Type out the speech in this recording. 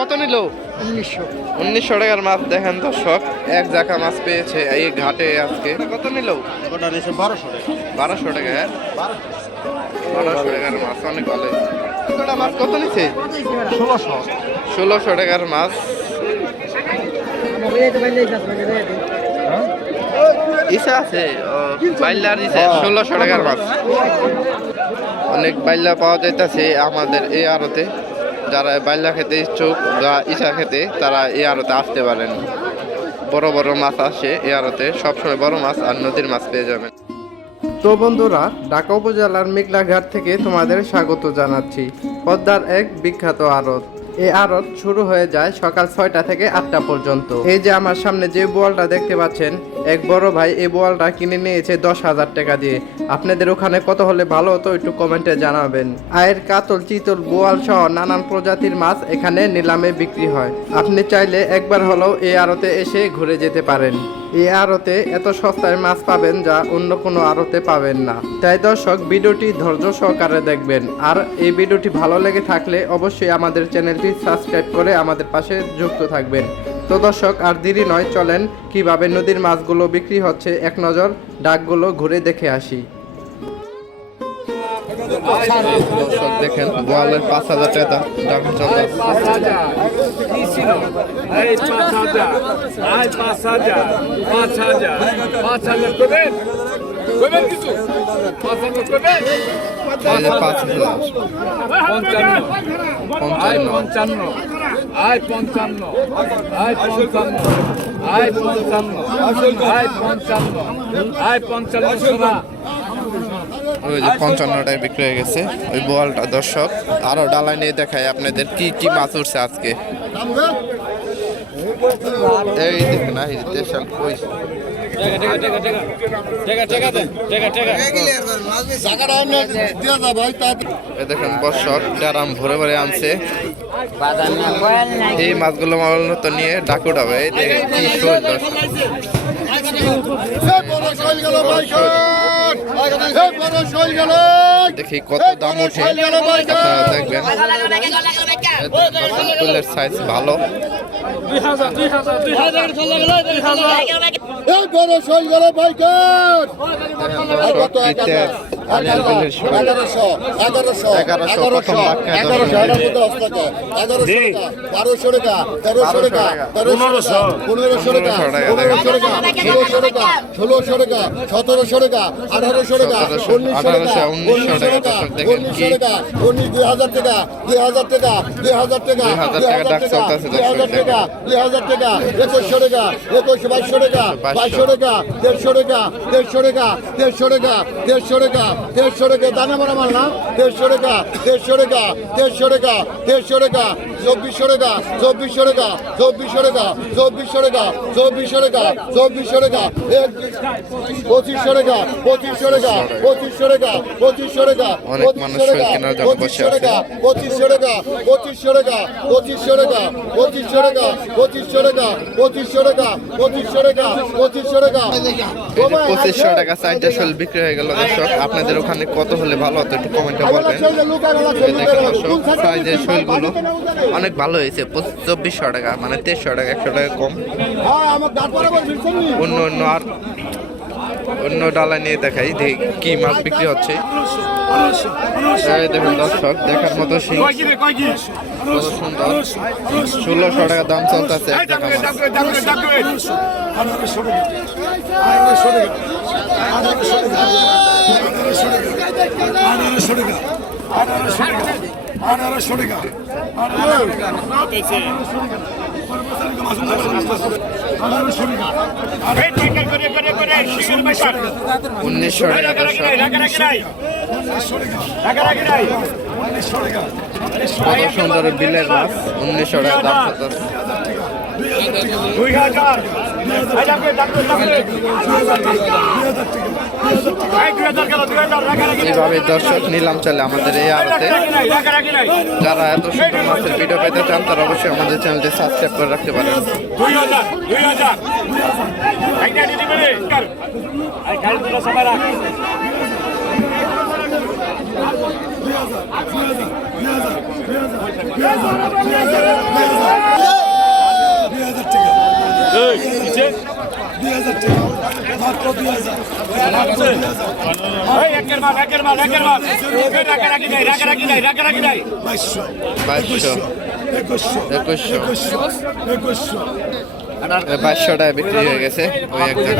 কত নিল? 1900 টাকার মাছ। দেখেন দর্শক, এক জায়গা মাছ পেয়েছে এই ঘাটে আজকে। কত নিল? 1200 টাকা। 1200 টাকার মাছ অনেক ভালো। মাছ কত নিচ্ছে? 1600 টাকার মাছ। ইসা আছে বাইলার ইসা 1600 টাকার মাছ। অনেক বাইলা পাওয়া যাইতেছে আমাদের এই আড়তে। যারা বাইলা খেতে ইচ্ছুক বা ইসা খেতে, তারা এই আড়তে আসতে পারেন। বড় বড় মাছ আসে এই আড়তে, সবসময় বড় মাছ আর নদীর মাছ পেয়ে যাবেন। তো বন্ধুরা, ঢাকা উপজেলার মেঘলা ঘাট থেকে তোমাদের স্বাগত জানাচ্ছি। পদ্মার এক বিখ্যাত আড়ত। এই আড়ত শুরু হয়ে যায় সকাল 6টা থেকে 8টা পর্যন্ত। এই যে আমার সামনে যে বোয়ালটা দেখতে পাচ্ছেন, এক বড় ভাই এই বোয়ালটা কিনে নিয়েছে 10,000 টাকা দিয়ে। আপনাদের ওখানে কত হলে ভালো হতো একটু কমেন্টে জানাবেন। আয়ের কাতল, চিতল, বোয়াল সহ নানান প্রজাতির মাছ এখানে নিলামে বিক্রি হয়। আপনি চাইলে একবার হলেও এই আড়তে এসে ঘুরে যেতে পারেন। এই আড়তে এত সস্তায় মাছ পাবেন যা অন্য কোনো আড়তে পাবেন না। তাই দর্শক, ভিডিওটি ধৈর্য সহকারে দেখবেন। আর এই ভিডিওটি ভালো লেগে থাকলে অবশ্যই আমাদের চ্যানেলটি সাবস্ক্রাইব করে আমাদের পাশে যুক্ত থাকবেন। তো দর্শক, আর দেরি নয়, চলেন কিভাবে নদীর মাছগুলো বিক্রি হচ্ছে এক নজর ডাকগুলো ঘুরে দেখে আসি। দর্শক দেখেন, বোয়ালের 5000 টাকা দাম চলছে। ওই যে 55 টাকায় বিক্রি হয়ে গেছে ওই বোয়ালটা। দর্শক, আরো ডালায় নিয়ে দেখায় আপনাদের কি কি মাছ উঠছে আজকে। এই দেখেন, দেশাল কই দেখেন দর্শক, ড্রাম ভরে ভরে আনছে। এই মাছগুলো মূলত নিয়ে ডাকু ডাবে। এই দেখেন কি শোল দর্শক। দেখি কত দাম উঠে, আপনারা দেখবেন। ফুলের সাইজ ভালো। দানা বড় মাল না, 150 টাকা, 150 টাকা, 150 টাকা, 150 টাকা, 2400 টাকা, 2400 টাকা, 2400 টাকা, 2400 টাকা, 2400 টাকা, 2400 টাকা, 2500 টাকা, 2500 টাকা, 2500 টাকা, 2500 টাকা, 2500 টাকা, 2500 টাকা, 2500 টাকা, 2500 টাকা, 2500 টাকা, 2500 টাকা, 2500 টাকা, 2500 টাকা, 2500 টাকা, 2500 টাকা, 2500 টাকা চারটা শোল বিক্রি হয়ে গেল। দর্শক, আপনাদের ওখানে কত হলে ভালো হতো একটু কমেন্টে বলবেন। দেখেন দর্শক, সাইজের শোলগুলো অনেক ভালো হয়েছে। 2400 টাকা, মানে 1300 টাকা, 100 টাকা কম। অন্য ডালা নিয়ে দেখাই দেখি কি মাছ বিক্রি হচ্ছে। দেখুন দর্শক, দেখার মতো শিং কত সুন্দর। 1600 টাকা দাম চলতেছে এক টাকা মাছ। 1900 টাকা। কত সুন্দর বিলের মাছ, 1900 টাকা দাম চলতেছে। এইভাবে দর্শক নিলাম চলে আমাদের এই আড়তে। যারা এত সুন্দর মাছের ভিডিও পেতে চান তারা অবশ্যই আমাদের চ্যানেলটি সাবস্ক্রাইব করে রাখতে পারেন। টাকা বিক্রি হয়ে গেছে ওই একটা